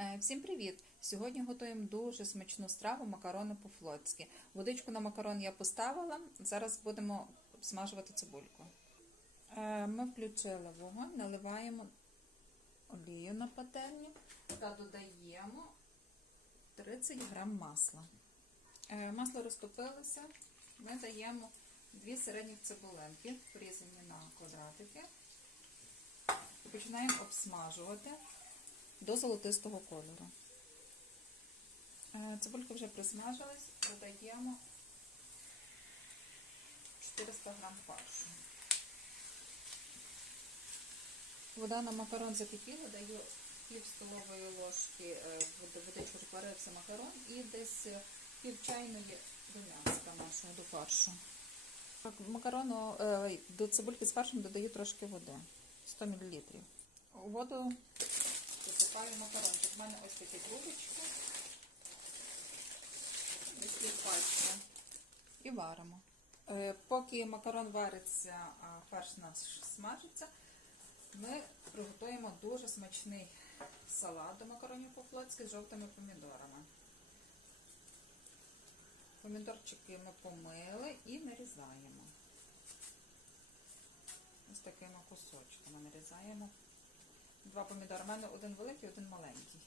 Е, Всім привіт! Сьогодні готуємо дуже смачну страву макарони по-флотськи. Водичку на макарон я поставила. Зараз будемо смажувати цибульку. Е, Ми включили вогонь, наливаємо олію на пательню та додаємо 30 грам масла. Е, Масло розтопилося. Ми даємо дві середні цибулинки, порізані на квадратики. Починаємо обсмажувати до золотистого кольору. Е, Цибулька вже присмажилась, додаємо 400 грам фаршу. Вода на макарон закипіла, даю пів столової ложки е, в водичку макарон і десь е, пів чайної до м'яска нашого, до фаршу. Макарону до цибульки з фаршем додаю трошки води, 100 мл. Воду висипаю макарончик. У мене ось такі трубочки. І варимо. Е, Поки макарон вариться, а фарш наш смажиться, ми приготуємо дуже смачний салат до макаронів по-флотськи з жовтими помідорами. Помідорчики ми помили і нарізаємо. Ось такими кусочками нарізаємо. Два помідори. У мене один великий, один маленький.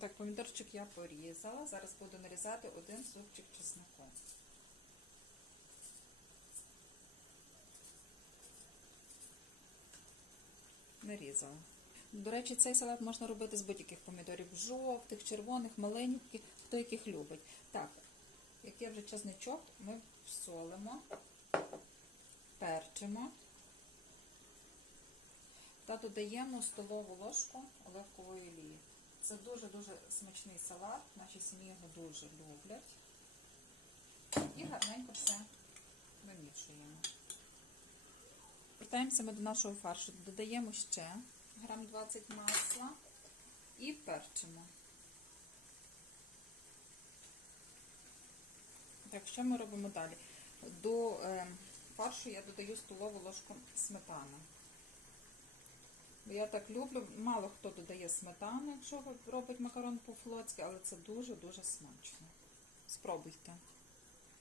Так, помідорчик я порізала. Зараз буду нарізати один супчик чеснику. Нарізала. До речі, цей салат можна робити з будь-яких помідорів. Жовтих, червоних, маленьких, хто яких любить. Так, як є вже чесничок, ми солимо, перчимо та додаємо столову ложку оливкової олії. Це дуже-дуже смачний салат, наші сім'ї його дуже люблять. І гарненько все вимішуємо. Вертаємося ми до нашого фаршу. Додаємо ще грам 20 масла і перчимо. Так, що ми робимо далі? До е, фаршу я додаю столову ложку сметани. Бо Я так люблю, мало хто додає сметану, якщо робить макарон по-флотськи, але це дуже-дуже смачно. Спробуйте.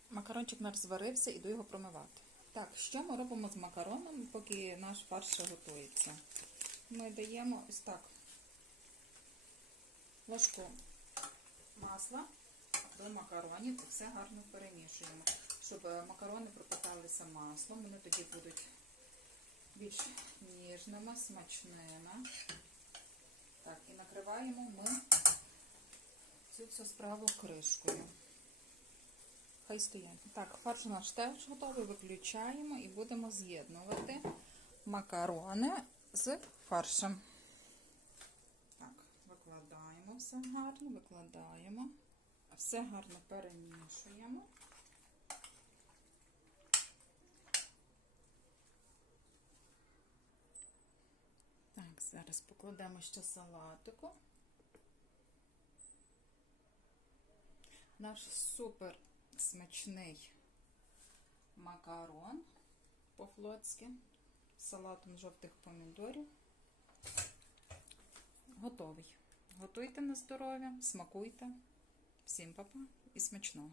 Макарончик наш зварився, іду його промивати. Так, що ми робимо з макароном, поки наш фарш готується? Ми даємо ось так ложку масла до макаронів і все гарно перемішуємо, щоб макарони пропиталися маслом, вони тоді будуть більш ніжними, смачними. Так, і накриваємо ми цю всю справу кришкою. Хай стоять. Так, фарш наш теж готовий, виключаємо і будемо з'єднувати макарони з фаршем. Так, викладаємо все гарно, викладаємо, все гарно перемішуємо. Так, зараз покладемо ще салатику. Наш супер смачний макарон по-флотськи з салатом жовтих помідорів. Готовий. Готуйте на здоров'я, смакуйте. Всім папа і смачного!